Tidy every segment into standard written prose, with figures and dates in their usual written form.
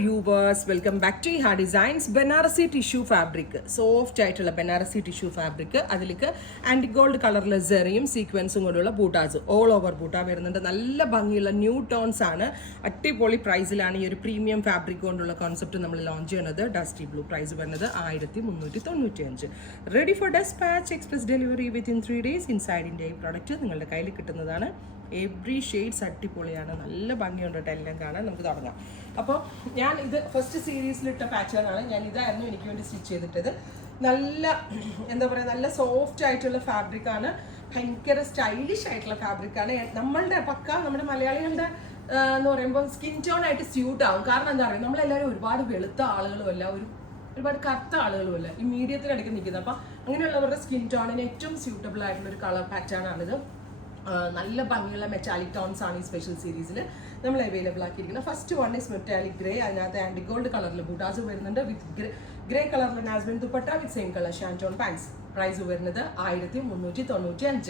viewers, welcome back to Iha Designs. Banarasi tissue fabric, soft ആയിട്ടുള്ള Banarasi tissue fabric, അതിലേക്ക് anti gold കളറിലെ സെറിയും സീക്വൻസും കൂടെയുള്ള ബൂട്ടാസ് all over ബൂട്ട വരുന്നുണ്ട്. നല്ല ഭംഗിയുള്ള ന്യൂ ടോൺസ് ആണ്. അടിപൊളി പ്രൈസിലാണ് ഈ ഒരു പ്രീമിയം ഫാബ്രിക് കൊണ്ടുള്ള കോൺസെപ്റ്റ് നമ്മൾ ലോഞ്ച് ചെയ്യുന്നത്. ഡസ്റ്റി ബ്ലൂ, പ്രൈസ് വരുന്നത് 1395. Ready for despatch, express delivery within 3 days. ഇൻസൈഡിൻ്റെ ഈ പ്രോഡക്റ്റ് നിങ്ങളുടെ കയ്യിൽ കിട്ടുന്നതാണ്. എവ്രി ഷെയ്ഡ്സ് അടിപൊളിയാണ്, നല്ല ഭംഗിയുണ്ട് കേട്ടോ എല്ലാം കാണാൻ. നമുക്ക് തുടങ്ങാം. അപ്പോൾ ഞാൻ ഇത് ഫസ്റ്റ് സീരീസിലിട്ട പാറ്റേണാണ്. ഞാൻ ഇതായിരുന്നു എനിക്ക് വേണ്ടി സ്റ്റിച്ച് ചെയ്തിട്ടത്. നല്ല എന്താ പറയുക, നല്ല സോഫ്റ്റ് ആയിട്ടുള്ള ഫാബ്രിക്കാണ്, ഭയങ്കര സ്റ്റൈലിഷ് ആയിട്ടുള്ള ഫാബ്രിക്കാണ്. നമ്മളുടെ നമ്മുടെ മലയാളികളുടെ എന്ന് പറയുമ്പോൾ സ്കിൻ ടോൺ ആയിട്ട് സ്യൂട്ട് ആവും. കാരണം എന്താ പറയുക, നമ്മളെല്ലാവരും ഒരുപാട് വെളുത്ത ആളുകളുമല്ല, ഒരുപാട് കറുത്ത ആളുകളുമല്ല, ഈ മീഡിയത്തിനിടയ്ക്ക് നിൽക്കുന്നത്. അപ്പം അങ്ങനെയുള്ളവരുടെ സ്കിൻ ടോണിന് ഏറ്റവും സ്യൂട്ടബിൾ ആയിട്ടുള്ള ഒരു കളർ പാറ്റേൺ ആണിത്. നല്ല ഭംഗിയുള്ള മെറ്റാലിക് ടോൺസ് ആണ് ഈ സ്പെഷ്യൽ സീരീസിൽ നമ്മൾ അവൈലബിൾ ആക്കിയിരിക്കുന്നത്. First one is metallic grey. അതിനകത്ത് ആൻറ്റി ഗോൾഡ് കളറിൽ ബൂട്ടാസ് വരുന്നുണ്ട്, വിത്ത് ഗ്രേ കളറിൽ nazmin dupatta with same colour shantoon pants. Price വരുന്നത് 1395,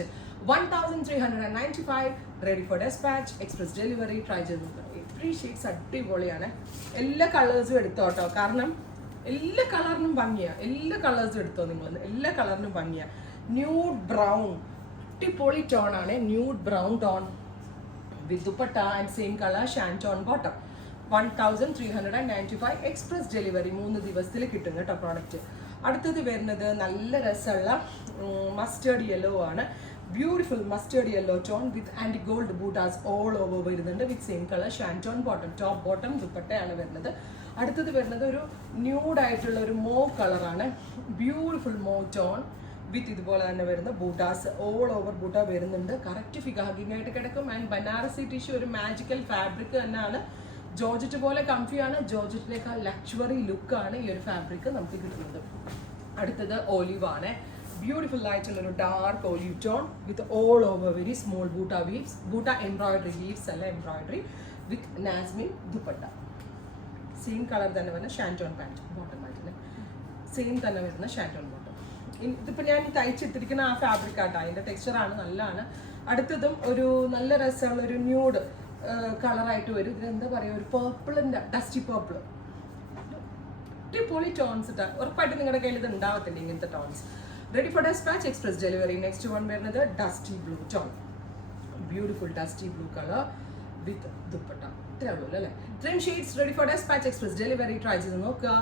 1395. Ready for despatch, express delivery. Try ചെയ്ത് നോക്കാം. എവ്രി ഷെയ്ഡ്സ് അടിപൊളിയാണ്. എല്ലാ കളേഴ്സും എടുത്തോ കേട്ടോ, കാരണം എല്ലാ കളറിനും ഭംഗിയാണ്. എല്ലാ കളേഴ്സും എടുത്തോ നിങ്ങൾ, എല്ലാ കളറിനും ഭംഗിയാണ്. ന്യൂഡ് ബ്രൗൺ, അടിപൊളി ടോൺ ആണ്. Nude brown tone with dupatta and same colour shantoon bottom. 1395. Express delivery 3 ദിവസത്തിൽ കിട്ടും കേട്ടോ പ്രോഡക്റ്റ്. അടുത്തത് വരുന്നത് നല്ല രസമുള്ള മസ്റ്റേർഡ് യെല്ലോ ആണ്. Beautiful mustard yellow tone with antique gold buttas all over വരുന്നുണ്ട്, with same colour shantoon bottom. Top bottom ദുപ്പട്ടയാണ് വരുന്നത്. അടുത്തത് വരുന്നത് ഒരു ന്യൂഡായിട്ടുള്ള ഒരു മോവ് കളറാണ്. ബ്യൂട്ടിഫുൾ മോവ് ടോൺ വിത്ത് ഇതുപോലെ തന്നെ വരുന്ന ബൂട്ടാസ് ഓൾ ഓവർ ബൂട്ട വരുന്നുണ്ട്. കറക്റ്റ് ഫിഗാഗിങ് ആയിട്ട് കിടക്കും. ആൻഡ് ബനാറസി ടിഷ്യൂ ഒരു മാജിക്കൽ ഫാബ്രിക് തന്നെയാണ്. ജോർജറ്റ് പോലെ കംഫിയാണ്. ജോർജറ്റിനേക്കാൾ ലക്ഷറി ലുക്കാണ് ഈ ഒരു ഫാബ്രിക് നമുക്ക് കിട്ടുന്നത്. അടുത്തത് ഒലിവ് ആണ്. ബ്യൂട്ടിഫുൾ ആയിട്ടുള്ള ഒരു dark olive tone with all over very small butta weaves. Butta embroidery weaves അല്ല, embroidery with nazmin dupatta. Same colour തന്നെ വരുന്ന ഷാൻറ്റോൺ പാൻറ്റ് ബോട്ടം ആയിട്ട് സെയിം തന്നെ വരുന്ന ഷാൻറ്റോൺ ബോട്ടം. ഇതിപ്പോൾ ഞാൻ തയ്ച്ചിട്ടിരിക്കുന്ന ആ ഫാബ്രിക് ആട്ടോ, അതിൻ്റെ ടെക്സ്ചറാണ്, നല്ലതാണ്. അടുത്തതും ഒരു നല്ല രസമുള്ള ഒരു ന്യൂഡ് കളറായിട്ട് വരും. ഇതിനെന്താ പറയുക, ഒരു പേർപ്പിളിൻ്റെ ഡസ്റ്റി പേർപ്പിൾ. അടിപൊളി ടോൺസ് ഇട്ടാ ഉറപ്പായിട്ട് നിങ്ങളുടെ കയ്യിൽ ഇത് ഉണ്ടാവത്തില്ല ഇങ്ങനത്തെ tones. Ready for despatch, express delivery. Next one വരുന്നത് dusty blue tone. Beautiful dusty blue colour with dupatta. ഇത്രേ ഉള്ളൂ അല്ലേ. 3 shades ready for despatch, express delivery. Try ചെയ്ത് നോക്കുക.